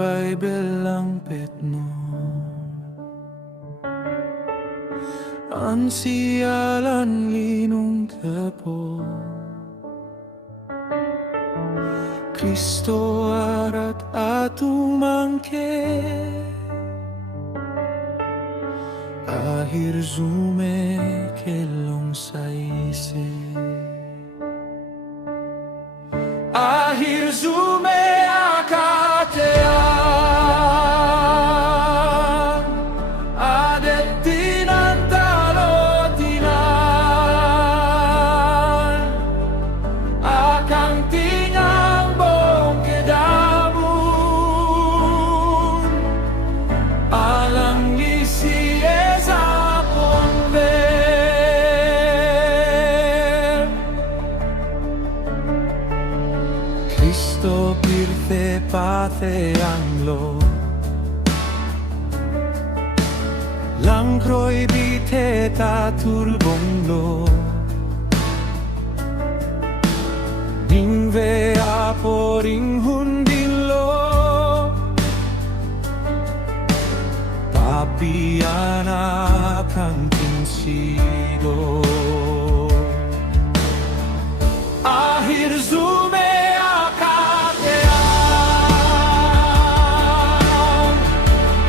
Bible petno Ang sialan linong tepo Kristo arat atumangke Ahir zume kelong saise Ahir zume akatean Adet tinantalotinan Akang tingang bong kedamun Alang isi esa ponver Cristo pirte pate anglo Langkroi bite taturbonglo Ningve aporing hundilo Papiana kang tinsido Ahir zume akatean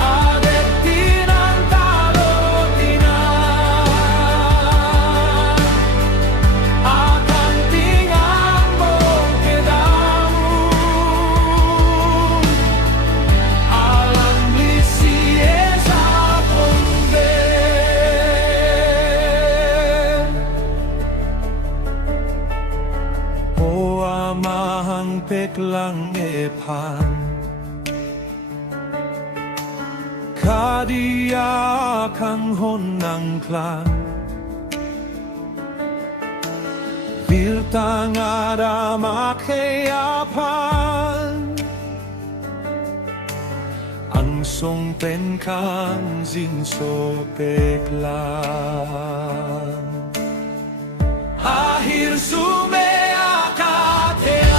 Adet tinantalotinan Akan tingang bong kedamun Alang lisi esa ponver O amahang peklang epan Kadia kang honang klan Virtang ada makeapan Ang song pen kang zinso peklan Ahir sume akatean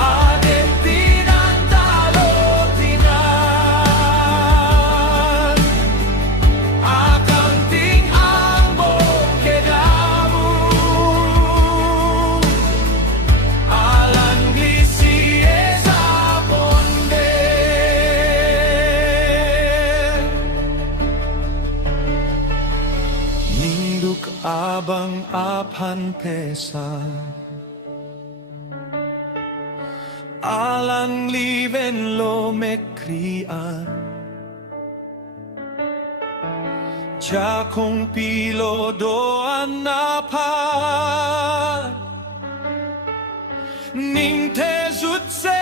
Adet tinantalotinan Akang tingang bong kedamun Alang glisi esa ponver Ninduk abang apan pesan Alang liven lo mekrian Jakong pilo doan napan Ning te zutse